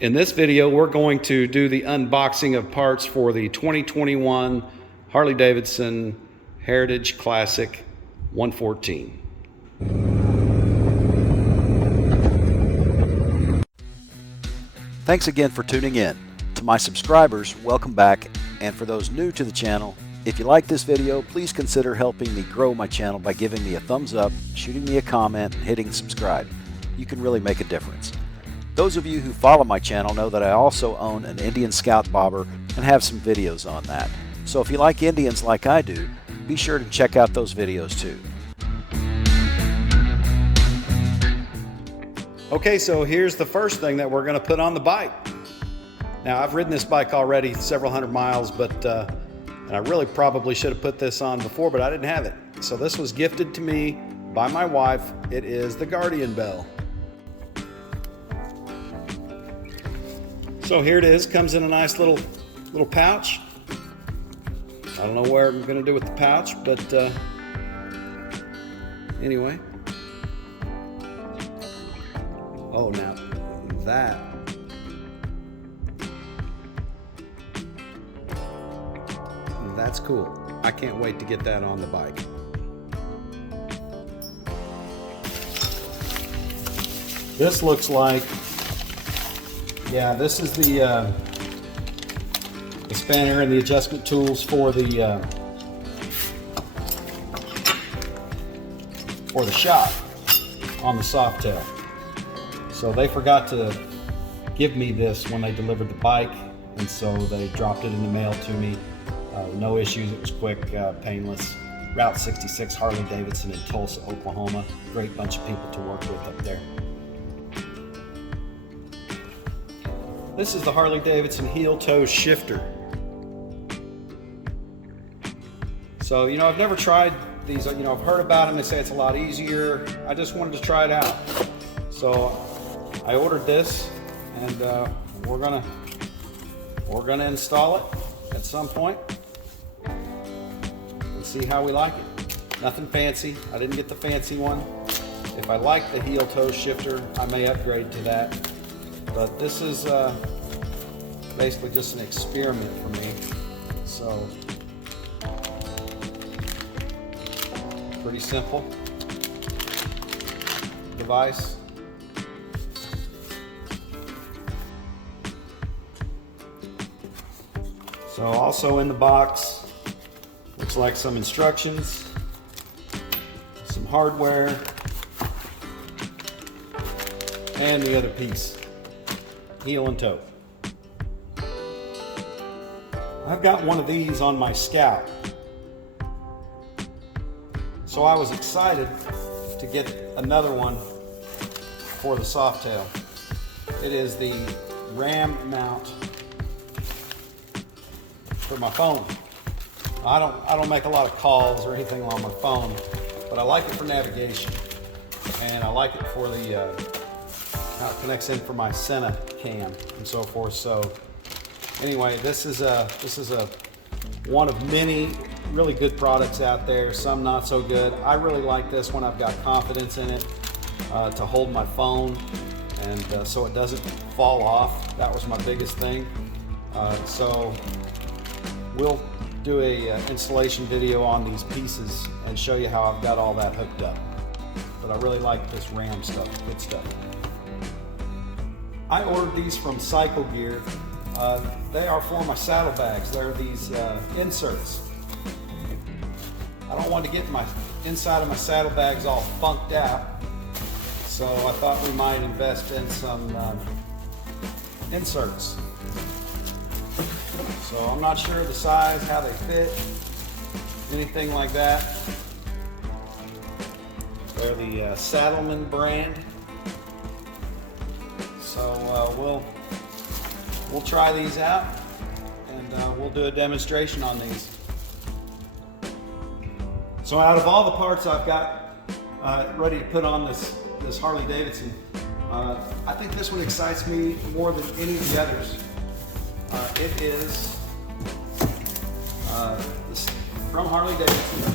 In this video, we're going to do the unboxing of parts for the 2021 Harley Davidson Heritage Classic 114. Thanks again for tuning in. To my subscribers, welcome back, and for those new to the channel, if you like this video, please consider helping me grow my channel by giving me a thumbs up, shooting me a comment, and hitting subscribe. You can really make a difference. Those of you who follow my channel know that I also own an Indian Scout bobber and have some videos on that. So if you like Indians like I do, be sure to check out those videos too. Okay, so here's the first thing that we're going to put on the bike. Now, I've ridden this bike already several hundred miles, and I really probably should have put this on before, but I didn't have it. So this was gifted to me by my wife. It is the Guardian Bell. So here it is, comes in a nice little pouch. I don't know what I'm going to do with the pouch, but anyway. Oh, now that's cool. I can't wait to get that on the bike. This looks like, yeah, this is the spanner and the adjustment tools for the shop on the Softail. So they forgot to give me this when they delivered the bike, and so they dropped it in the mail to me. No issues, it was quick, painless. Route 66 Harley Davidson in Tulsa, Oklahoma. Great bunch of people to work with up there. This is the Harley Davidson heel toe shifter. So, you know, I've never tried these, you know, I've heard about them, they say it's a lot easier. I just wanted to try it out. So I ordered this, and we're gonna install it at some point and see how we like it. Nothing fancy. I didn't get the fancy one. If I like the heel toe shifter, I may upgrade to that. But this is basically just an experiment for me. So pretty simple device. So also in the box, looks like some instructions, some hardware, and the other piece, heel and toe. I've got one of these on my Scout, so I was excited to get another one for the Softail. It is the RAM mount for my phone. I don't make a lot of calls or anything on my phone, but I like it for navigation, and I like it for the how it connects in for my Senna cam and so forth. So anyway, this is one of many really good products out there. Some not so good. I really like this one. I've got confidence in it to hold my phone, and so it doesn't fall off. That was my biggest thing. So we'll do a installation video on these pieces and show you how I've got all that hooked up. But I really like this RAM stuff, good stuff. I ordered these from Cycle Gear. They are for my saddlebags. They're these inserts. I don't want to get my inside of my saddlebags all funked out, so I thought we might invest in some inserts. So I'm not sure the size, how they fit, anything like that. They're the Saddleman brand. So we'll try these out, and we'll do a demonstration on these. So out of all the parts I've got ready to put on this Harley Davidson, I think this one excites me more than any of the others. It is from Harley Davidson.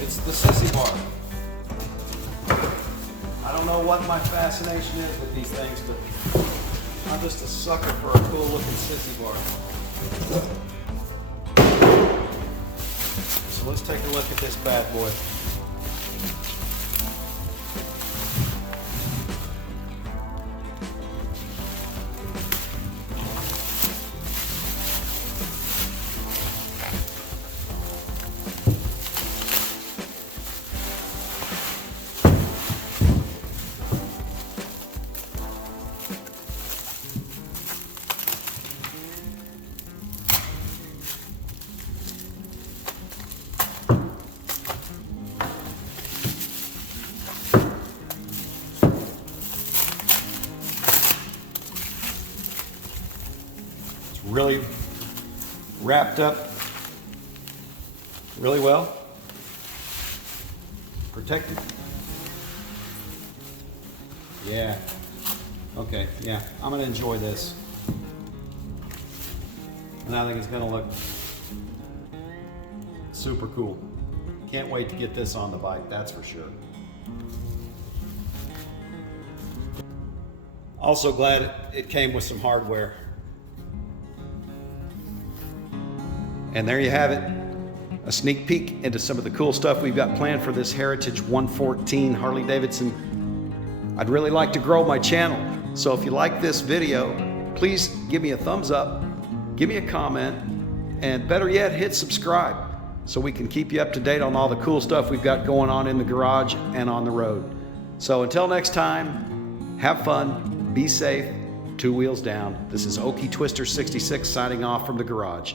It's the Sissy Bar. I I don't know what my fascination is with these things, but I'm just a sucker for a cool looking sissy bar. So let's take a look at this bad boy. Really wrapped up really well, protected. Yeah, okay, yeah, I'm gonna enjoy this. And I think it's gonna look super cool. Can't wait to get this on the bike, that's for sure. Also glad it came with some hardware. And there you have it, a sneak peek into some of the cool stuff we've got planned for this Heritage 114 Harley Davidson. I'd really like to grow my channel, so if you like this video, please give me a thumbs up, give me a comment, and better yet, hit subscribe so we can keep you up to date on all the cool stuff we've got going on in the garage and on the road. So until next time, have fun, be safe, 2 wheels down. This is OkieTwister66 signing off from the garage.